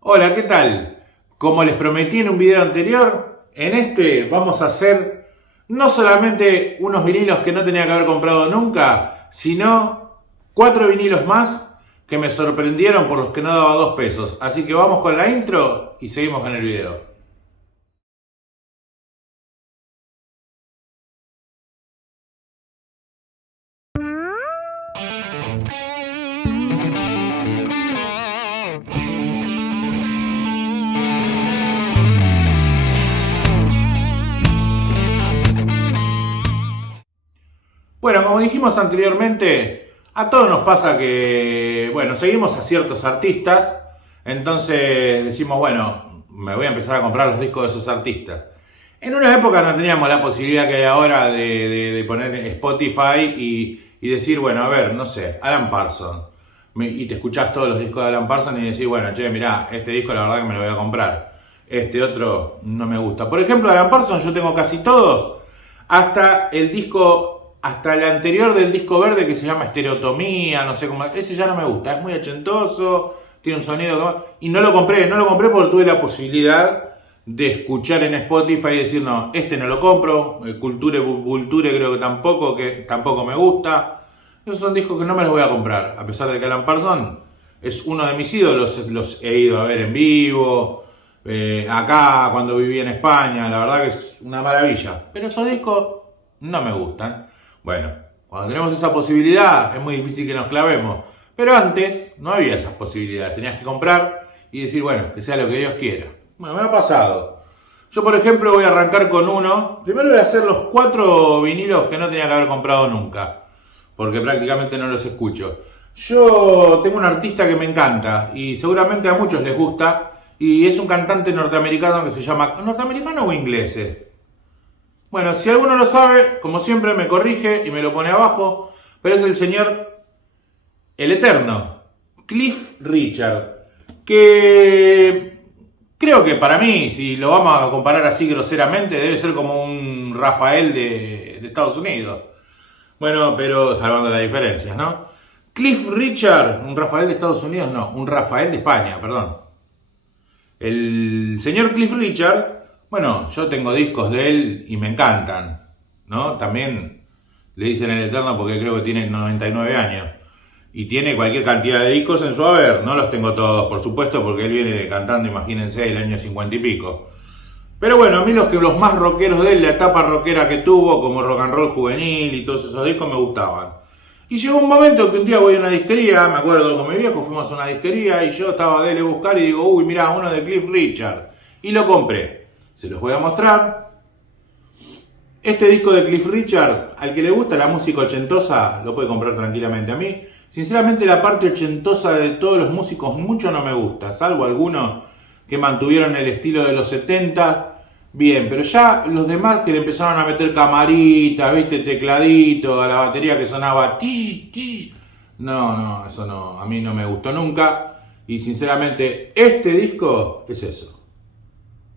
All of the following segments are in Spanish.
Hola, ¿qué tal? Como les prometí en un video anterior, en este vamos a hacer no solamente unos vinilos que no tenía que haber comprado nunca, sino 4 vinilos más que me sorprendieron por los que no daba 2 pesos. Así que vamos con la intro y seguimos con el video. Bueno, como dijimos anteriormente, a todos nos pasa que, bueno, seguimos a ciertos artistas, entonces decimos, bueno, me voy a empezar a comprar los discos de esos artistas. En una época no teníamos la posibilidad que hay ahora de poner Spotify y decir, bueno, a ver, no sé, Alan Parsons. Y te escuchás todos los discos de Alan Parsons y decís, bueno, che, mirá, este disco la verdad que me lo voy a comprar. Este otro no me gusta. Por ejemplo, Alan Parsons yo tengo casi todos, hasta el disco, hasta el anterior del disco verde que se llama Estereotomía, no sé cómo. Ese ya no me gusta, es muy ochentoso, tiene un sonido. Y no lo compré porque tuve la posibilidad de escuchar en Spotify y decir, no, este no lo compro, Culture creo que tampoco me gusta. Esos son discos que no me los voy a comprar, a pesar de que Alan Parsons es uno de mis ídolos, los he ido a ver en vivo, acá cuando viví en España, la verdad que es una maravilla. Pero esos discos no me gustan. Bueno, cuando tenemos esa posibilidad es muy difícil que nos clavemos. Pero antes no había esas posibilidades, tenías que comprar y decir, bueno, que sea lo que Dios quiera. Bueno, me ha pasado. Yo, por ejemplo, voy a arrancar con uno. Primero voy a hacer los 4 vinilos que no tenía que haber comprado nunca, porque prácticamente no los escucho. Yo tengo un artista que me encanta y seguramente a muchos les gusta, y es un cantante norteamericano que se llama... ¿Norteamericano o inglés? Bueno, si alguno lo sabe, como siempre me corrige y me lo pone abajo, pero es el señor, el eterno, Cliff Richard, que creo que para mí, si lo vamos a comparar así groseramente, debe ser como un Rafael de Estados Unidos. Bueno, pero salvando las diferencias, ¿no? Cliff Richard, un Rafael de Estados Unidos, no, un Rafael de España, perdón. El señor Cliff Richard, bueno, yo tengo discos de él y me encantan, ¿no? También le dicen el Eterno porque creo que tiene 99 años. Y tiene cualquier cantidad de discos en su haber. No los tengo todos, por supuesto, porque él viene cantando, imagínense, el año 50 y pico. Pero bueno, a mí los más rockeros de él, la etapa rockera que tuvo, como Rock and Roll Juvenil y todos esos discos, me gustaban. Y llegó un momento que un día voy a una disquería, me acuerdo con mi viejo, fuimos a una disquería y yo estaba de buscar y digo, uy, mirá, uno de Cliff Richard. Y lo compré. Se los voy a mostrar. Este disco de Cliff Richard, al que le gusta la música ochentosa, lo puede comprar tranquilamente. A mí, sinceramente, la parte ochentosa de todos los músicos mucho no me gusta, salvo algunos que mantuvieron el estilo de los 70. Bien, pero ya los demás que le empezaron a meter camaritas, viste, tecladito, a la batería que sonaba ti, ti. No, eso no, a mí no me gustó nunca. Y sinceramente, este disco es eso.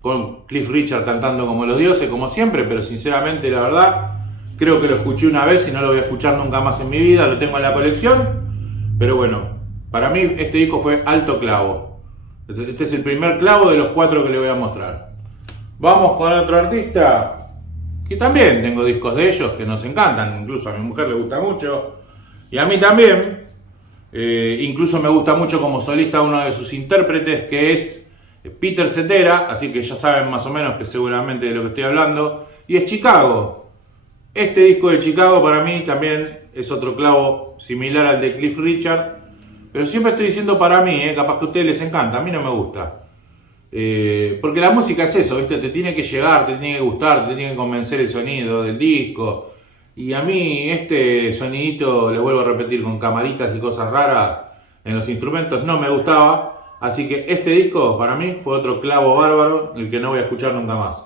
Con Cliff Richard cantando como los dioses, como siempre, pero sinceramente, la verdad, creo que lo escuché una vez y no lo voy a escuchar nunca más en mi vida, lo tengo en la colección. Pero bueno, para mí este disco fue alto clavo. Este es el primer clavo de los 4 que le voy a mostrar. Vamos con otro artista, que también tengo discos de ellos que nos encantan, incluso a mi mujer le gusta mucho, y a mí también, incluso me gusta mucho como solista uno de sus intérpretes, que es Peter Cetera, así que ya saben más o menos que seguramente de lo que estoy hablando, y es Chicago. Este disco de Chicago para mí también es otro clavo similar al de Cliff Richard, pero siempre estoy diciendo para mí, capaz que a ustedes les encanta, a mí no me gusta. Porque la música es eso, ¿viste? Te tiene que llegar, te tiene que gustar, te tiene que convencer el sonido del disco. Y a mí este sonidito, les vuelvo a repetir, con camaritas y cosas raras en los instrumentos, no me gustaba. Así que este disco para mí fue otro clavo bárbaro, el que no voy a escuchar nunca más.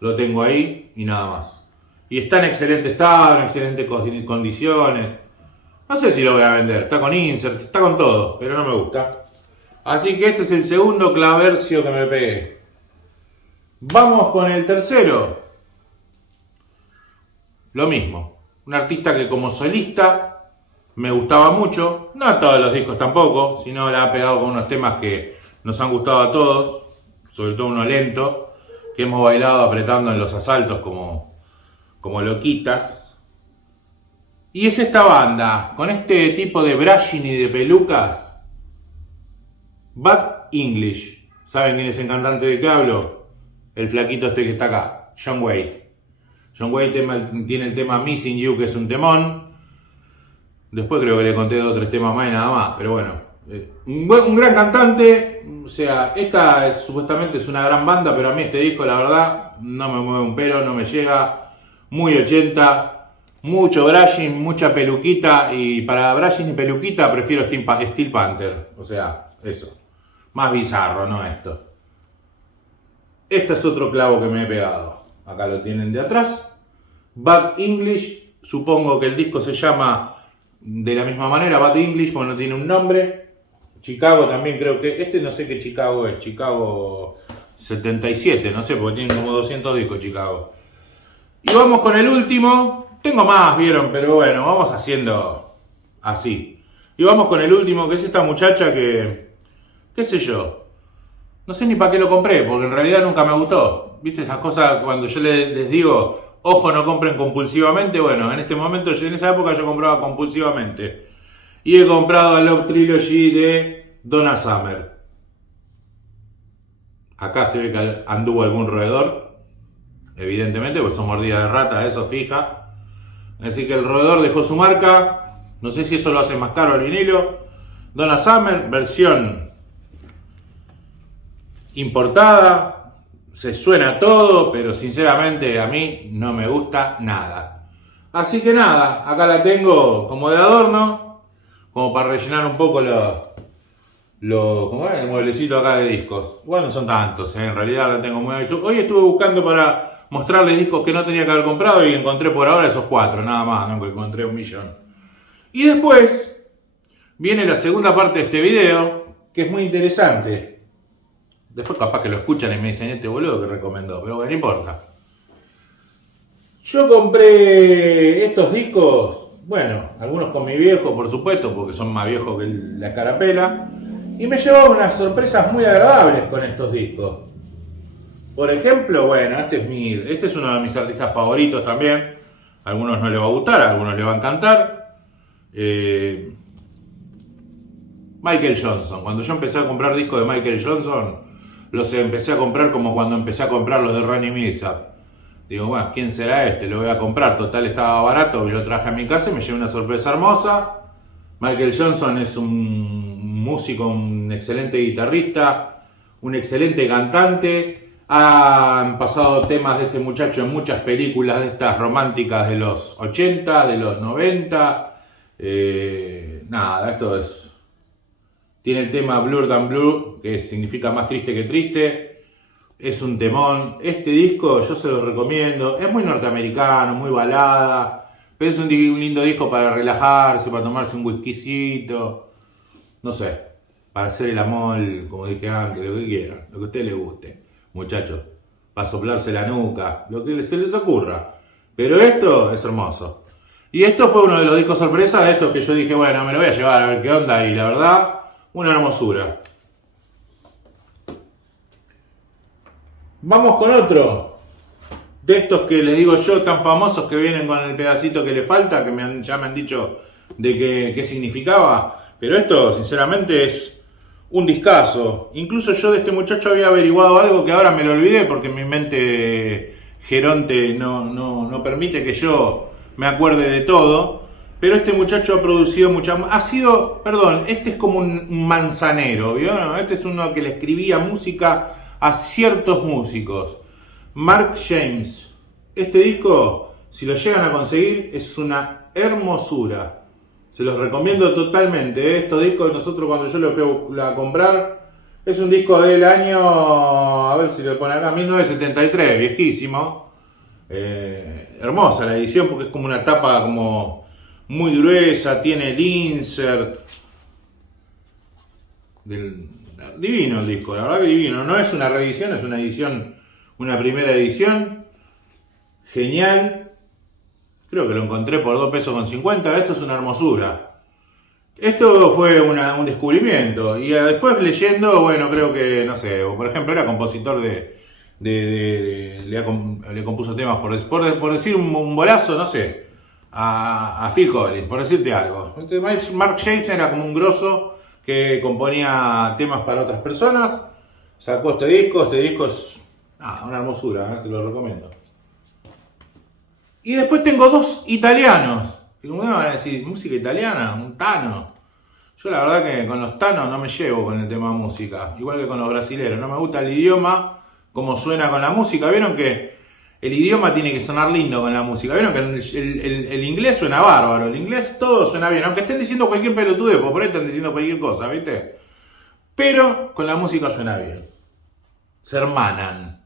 Lo tengo ahí y nada más. Y está en excelente estado, en excelentes condiciones. No sé si lo voy a vender, está con insert, está con todo, pero no me gusta. Así que este es el segundo clavercio que me pegué. Vamos con el tercero. Lo mismo. Un artista que como solista me gustaba mucho. No todos los discos tampoco, sino le ha pegado con unos temas que nos han gustado a todos, sobre todo uno lento, que hemos bailado apretando en los asaltos como loquitas. Y es esta banda, con este tipo de brushing y de pelucas, Bad English. ¿Saben quién es el cantante de que hablo? El flaquito este que está acá, John Waite. John Waite tiene el tema Missing You, que es un temón. Después creo que le conté 2 o 3 temas más y nada más, pero bueno. Un gran cantante, o sea, esta supuestamente es una gran banda, pero a mí este disco la verdad no me mueve un pelo, no me llega. Muy 80, mucho brushing, mucha peluquita, y para brushing y peluquita prefiero Steel Panther, o sea, eso. Más bizarro, no esto. Este es otro clavo que me he pegado. Acá lo tienen de atrás. Bad English, supongo que el disco se llama de la misma manera, Bad English, porque no tiene un nombre. Chicago también creo que, no sé qué Chicago es, Chicago 77, no sé, porque tiene como 200 discos Chicago. Y vamos con el último, tengo más, vieron, pero bueno, vamos haciendo así. Y vamos con el último, que es esta muchacha que, qué sé yo, no sé ni para qué lo compré, porque en realidad nunca me gustó. ¿Viste esas cosas cuando yo les digo, ojo, no compren compulsivamente? Bueno, en este momento, en esa época yo compraba compulsivamente. Y he comprado el Love Trilogy de Donna Summer. Acá se ve que anduvo algún roedor, evidentemente, porque son mordidas de rata, eso fija. Así que el roedor dejó su marca. No sé si eso lo hace más caro el vinilo. Donna Summer, versión importada, se suena todo, pero sinceramente a mí no me gusta nada. Así que nada, acá la tengo como de adorno, como para rellenar un poco ¿cómo es? El mueblecito acá de discos. Bueno, no son tantos, en realidad la tengo muy... Hoy estuve buscando para mostrarles discos que no tenía que haber comprado y encontré por ahora esos 4, nada más, no que encontré 1.000.000. Y después viene la segunda parte de este video, que es muy interesante. Después capaz que lo escuchan y me dicen, este boludo que recomendó, pero bueno, no importa. Yo compré estos discos, bueno, algunos con mi viejo, por supuesto, porque son más viejos que la escarapela, y me llevaba unas sorpresas muy agradables con estos discos. Por ejemplo, bueno, este es uno de mis artistas favoritos también. A algunos no les va a gustar, a algunos les va a encantar. Michael Johnson. Cuando yo empecé a comprar discos de Michael Johnson, los empecé a comprar como cuando empecé a comprar los de Ronnie Milsap. Digo, bueno, ¿quién será este? Lo voy a comprar. Total, estaba barato, yo lo traje a mi casa y me llevé una sorpresa hermosa. Michael Johnson es un músico, un excelente guitarrista, un excelente cantante. Han pasado temas de este muchacho en muchas películas de estas románticas de los 80, de los 90. Nada, esto es... Tiene el tema Blurred and Blue, que significa más triste que triste. Es un temón. Este disco yo se lo recomiendo. Es muy norteamericano, muy balada. Pero es un lindo disco para relajarse, para tomarse un whiskycito. No sé, para hacer el amor, como dije antes, lo que quieran. Lo que a ustedes les guste, muchachos. Para soplarse la nuca, lo que se les ocurra. Pero esto es hermoso. Y esto fue uno de los discos sorpresa de estos que yo dije, bueno, me lo voy a llevar a ver qué onda. Y la verdad... una hermosura. Vamos con otro. De estos que les digo yo, tan famosos, que vienen con el pedacito que le falta, que ya me han dicho de qué significaba. Pero esto, sinceramente, es un discazo. Incluso yo de este muchacho había averiguado algo que ahora me lo olvidé porque mi mente geronte no permite que yo me acuerde de todo. Pero este muchacho ha producido este es como un manzanero, ¿vio? ¿No? Este es uno que le escribía música a ciertos músicos. Mark James. Este disco, si lo llegan a conseguir, es una hermosura. Se los recomiendo totalmente, ¿eh? Estos discos, nosotros cuando yo lo fui a comprar, es un disco del año, a ver si lo pone acá, 1973, viejísimo. Hermosa la edición porque es como una tapa como... muy gruesa, tiene el insert. Divino el disco, la verdad que divino. No es una reedición, es una edición, una primera edición. Genial. Creo que lo encontré por 2,50 pesos. Esto es una hermosura. Esto fue un descubrimiento. Y después leyendo, bueno, creo que, no sé, por ejemplo, era compositor le compuso temas, por decir un bolazo, no sé, a Phil Collins, por decirte algo. Mark James era como un grosso que componía temas para otras personas. Sacó este disco es una hermosura, te lo recomiendo. Y después tengo dos italianos. Que me van a decir, música italiana, un Tano. Yo la verdad que con los tanos no me llevo con el tema música, igual que con los brasileros. No me gusta el idioma, cómo suena con la música. Vieron que el idioma tiene que sonar lindo con la música. Vieron que el inglés suena bárbaro, el inglés todo suena bien. Aunque estén diciendo cualquier pelotudez, por ahí están diciendo cualquier cosa, ¿viste? Pero con la música suena bien. Se hermanan.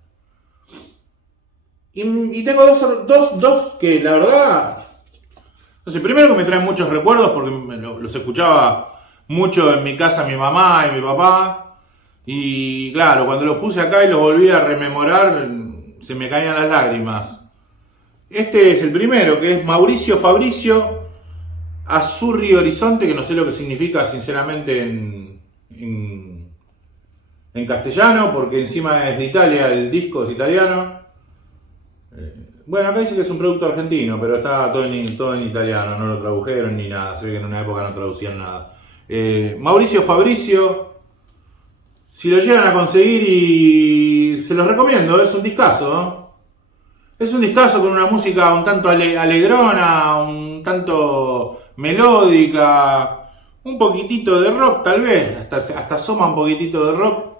Y tengo dos que la verdad... No sé, primero que me traen muchos recuerdos porque los escuchaba mucho en mi casa mi mamá y mi papá. Y claro, cuando los puse acá y los volví a rememorar, se me caían las lágrimas. Este es el primero, que es Mauricio Fabricio Azzurri Horizonte, que no sé lo que significa sinceramente en castellano, porque encima es de Italia, el disco es italiano. Bueno, acá dice que es un producto argentino, pero está todo en italiano, no lo tradujeron ni nada. Se ve que en una época no traducían nada. Mauricio Fabricio, si lo llegan a conseguir y se los recomiendo, es un discazo, ¿no? Es un discazo con una música un tanto alegrona, un tanto melódica, un poquitito de rock tal vez, hasta asoma un poquitito de rock.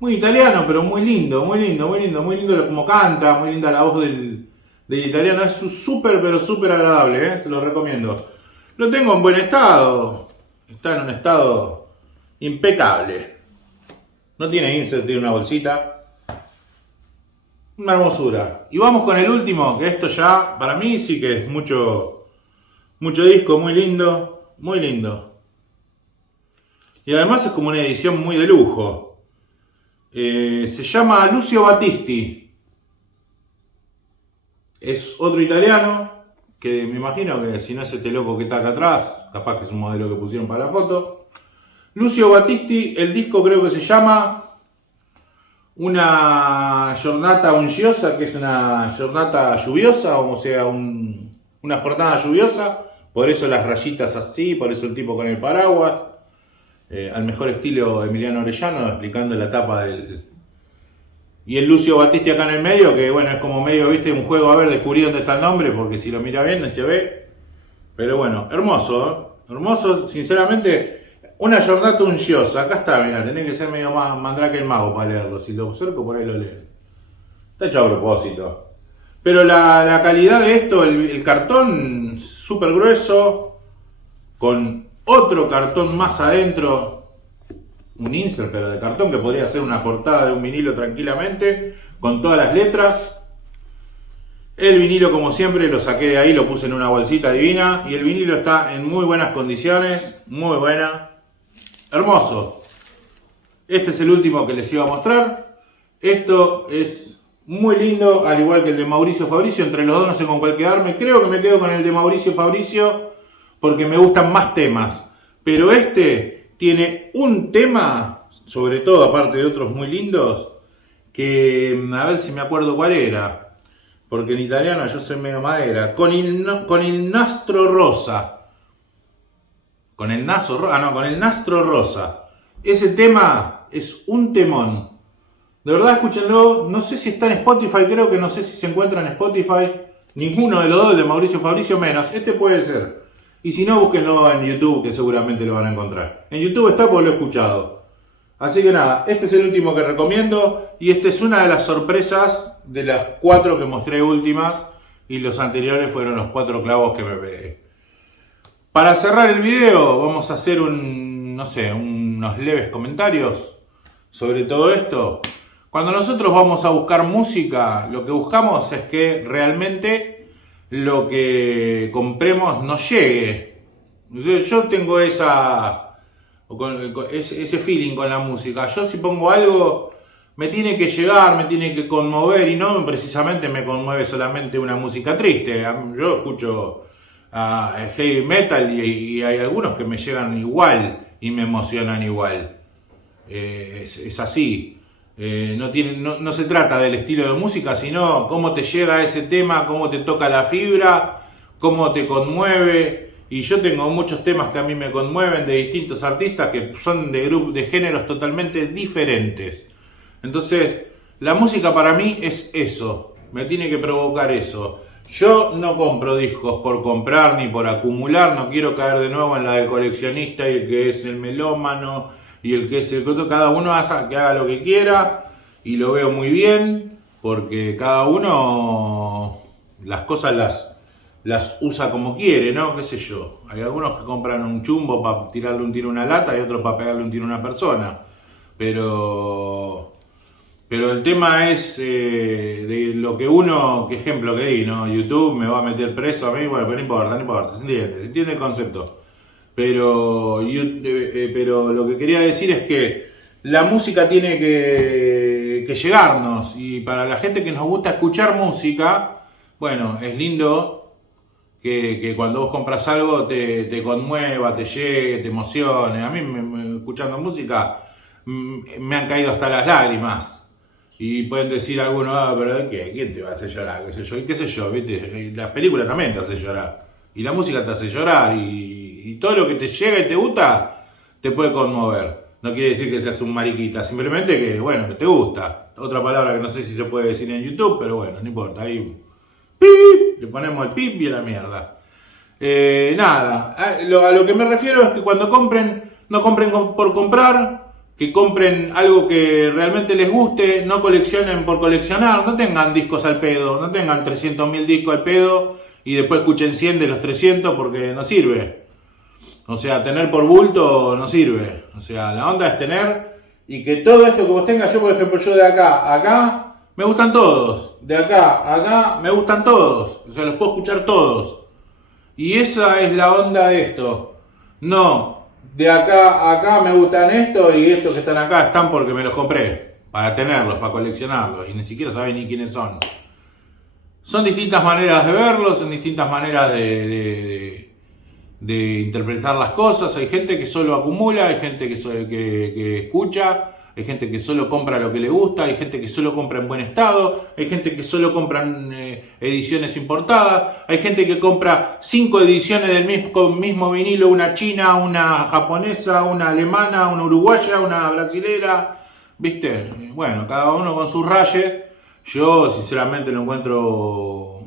Muy italiano, pero muy lindo, muy lindo, muy lindo, muy lindo como canta, muy linda la voz del italiano, es súper, pero súper agradable, se lo recomiendo. Lo tengo en buen estado, está en un estado impecable. No tiene insert, tiene una bolsita. Una hermosura. Y vamos con el último, que esto ya, para mí sí que es mucho disco, muy lindo, muy lindo. Y además es como una edición muy de lujo. Se llama Lucio Battisti. Es otro italiano, que me imagino que si no es este loco que está acá atrás, capaz que es un modelo que pusieron para la foto. Lucio Battisti, el disco creo que se llama Una Giornata Ungiosa, que es una jornada lluviosa, o sea, una jornada lluviosa. Por eso las rayitas así, por eso el tipo con el paraguas. Al mejor estilo Emiliano Orellano, explicando la tapa del... Y el Lucio Battisti acá en el medio, que bueno, es como medio, viste, un juego, a ver, descubrí dónde está el nombre, porque si lo mira bien no se ve. Pero bueno, hermoso, ¿eh? Hermoso, sinceramente, una jornada ungiosa. Acá está, mira, tenés que ser medio más mandrake el mago para leerlo. Si lo cerco, por ahí lo leen. Está hecho a propósito. Pero la calidad de esto, el cartón súper grueso, con otro cartón más adentro, un insert pero de cartón que podría ser una portada de un vinilo tranquilamente, con todas las letras. El vinilo, como siempre, lo saqué de ahí, lo puse en una bolsita divina y el vinilo está en muy buenas condiciones, muy buena, hermoso. Este es el último que les iba a mostrar. Esto es muy lindo, al igual que el de Mauricio Fabricio. Entre los dos no sé con cuál quedarme. Creo que me quedo con el de Mauricio Fabricio porque me gustan más temas. Pero este tiene un tema, sobre todo aparte de otros muy lindos, que a ver si me acuerdo cuál era. Porque en italiano yo soy medio madera. Con el nastro rosa. Con el nastro rosa. Ese tema es un temón. De verdad, escúchenlo. No sé si está en Spotify, creo que no sé si se encuentra en Spotify. Ninguno de los dos, el de Mauricio Fabricio menos. Este puede ser. Y si no, búsquenlo en YouTube, que seguramente lo van a encontrar. En YouTube está porque lo he escuchado. Así que nada, este es el último que recomiendo. Y esta es una de las sorpresas de las 4 que mostré últimas. Y los anteriores fueron los 4 clavos que me pegué. Para cerrar el video, vamos a hacer unos leves comentarios sobre todo esto. Cuando nosotros vamos a buscar música, lo que buscamos es que realmente lo que compremos nos llegue. Yo tengo ese feeling con la música. Yo si pongo algo, me tiene que llegar, me tiene que conmover y no precisamente me conmueve solamente una música triste. Yo escucho a heavy metal y hay algunos que me llegan igual y me emocionan igual. Es así. No se trata del estilo de música, sino cómo te llega ese tema, cómo te toca la fibra, cómo te conmueve. Y yo tengo muchos temas que a mí me conmueven de distintos artistas que son de géneros totalmente diferentes. Entonces, la música para mí es eso, me tiene que provocar eso. Yo no compro discos por comprar ni por acumular, no quiero caer de nuevo en la del coleccionista y el que es el melómano y el que es el otro. Cada uno que haga lo que quiera y lo veo muy bien, porque cada uno las cosas las usa como quiere, ¿no? ¿Qué sé yo? Hay algunos que compran un chumbo para tirarle un tiro a una lata y otros para pegarle un tiro a una persona. Pero el tema es de lo que uno, qué ejemplo que di, ¿no? YouTube me va a meter preso a mí, bueno, pero no importa, se entiende el concepto. Pero lo que quería decir es que la música tiene que llegarnos, y para la gente que nos gusta escuchar música, bueno, es lindo que cuando vos compras algo te conmueva, te llegue, te emocione. A mí escuchando música me han caído hasta las lágrimas. Y pueden decir algunos, pero ¿quién te va a hacer llorar? ¿Qué sé yo? ¿Y qué sé yo? ¿Viste? Las películas también te hacen llorar. Y la música te hace llorar. Y todo lo que te llega y te gusta te puede conmover. No quiere decir que seas un mariquita. Simplemente que, bueno, que te gusta. Otra palabra que no sé si se puede decir en YouTube, pero bueno, no importa. Ahí ¡pip! Le ponemos el pip y a la mierda. Nada. A lo que me refiero es que cuando compren, no compren por comprar. Que compren algo que realmente les guste, no coleccionen por coleccionar, no tengan discos al pedo, no tengan 300.000 discos al pedo y después escuchen 100 de los 300 porque no sirve. O sea, tener por bulto no sirve. O sea, la onda es tener y que todo esto que vos tengas, yo por ejemplo, yo de acá, me gustan todos. De acá, me gustan todos. O sea, los puedo escuchar todos. Y esa es la onda de esto. No. De acá a acá me gustan esto y estos que están acá están porque me los compré. Para tenerlos, para coleccionarlos. Y ni siquiera saben ni quiénes son. Son distintas maneras de verlos, son distintas maneras de interpretar las cosas. Hay gente que solo acumula, hay gente que escucha, hay gente que solo compra lo que le gusta, hay gente que solo compra en buen estado, hay gente que solo compra ediciones importadas, hay gente que compra 5 ediciones del mismo vinilo, una china, una japonesa, una alemana, una uruguaya, una brasilera, ¿viste? Bueno, cada uno con sus rayes. Yo sinceramente lo encuentro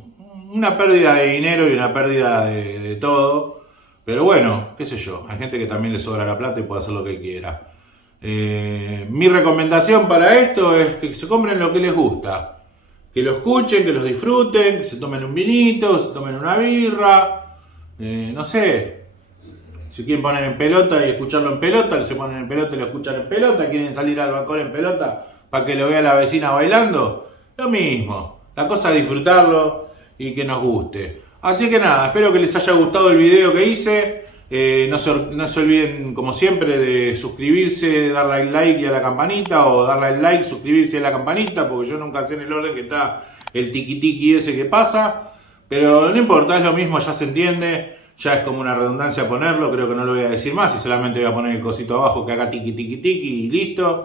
una pérdida de dinero y una pérdida de todo, pero bueno, qué sé yo, hay gente que también le sobra la plata y puede hacer lo que quiera. Mi recomendación para esto es que se compren lo que les gusta, que lo escuchen, que los disfruten, que se tomen un vinito, se tomen una birra, no sé, si quieren poner en pelota y escucharlo en pelota, se ponen en pelota y lo escuchan en pelota, quieren salir al balcón en pelota para que lo vea la vecina bailando, lo mismo, la cosa es disfrutarlo y que nos guste. Así que nada, espero que les haya gustado el video que hice. No se olviden, como siempre, de suscribirse, darle al like y a la campanita, o darle al like, suscribirse y a la campanita, porque yo nunca sé en el orden que está el tiki tiki ese que pasa, pero no importa, es lo mismo, ya se entiende, ya es como una redundancia ponerlo, creo que no lo voy a decir más y solamente voy a poner el cosito abajo que haga tiki tiki tiki y listo.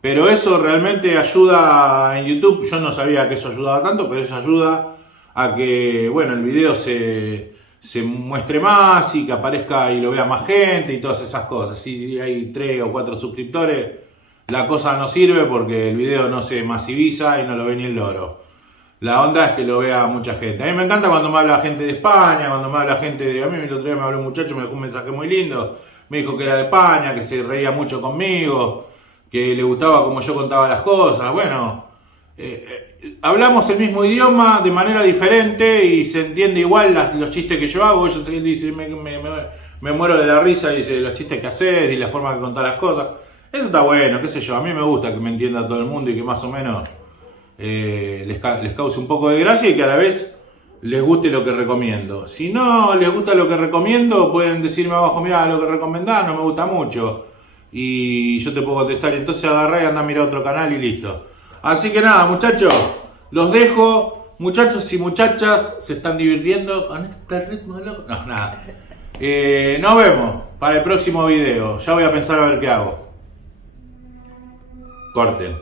Pero eso realmente ayuda en YouTube, yo no sabía que eso ayudaba tanto, pero eso ayuda a que, bueno, el video se muestre más y que aparezca y lo vea más gente y todas esas cosas. Si hay 3 o 4 suscriptores, la cosa no sirve porque el video no se masiviza y no lo ve ni el loro. La onda es que lo vea mucha gente. A mí me encanta cuando me habla gente de España, cuando me habla gente de... A mí el otro día me habló un muchacho, me dejó un mensaje muy lindo. Me dijo que era de España, que se reía mucho conmigo, que le gustaba como yo contaba las cosas. Bueno, hablamos el mismo idioma de manera diferente y se entiende igual los chistes que yo hago. Ellos dicen, me muero de la risa, dice, los chistes que haces y la forma que contás las cosas. Eso está bueno, qué sé yo. A mí me gusta que me entienda todo el mundo y que más o menos les cause un poco de gracia y que a la vez les guste lo que recomiendo. Si no les gusta lo que recomiendo, pueden decirme abajo, mira, lo que recomendás no me gusta mucho. Y yo te puedo contestar, entonces agarrá y anda a mirar otro canal y listo. Así que nada, muchachos, los dejo. Muchachos y muchachas se están divirtiendo con este ritmo loco. No, nada. Nos vemos para el próximo video. Ya voy a pensar a ver qué hago. Corten.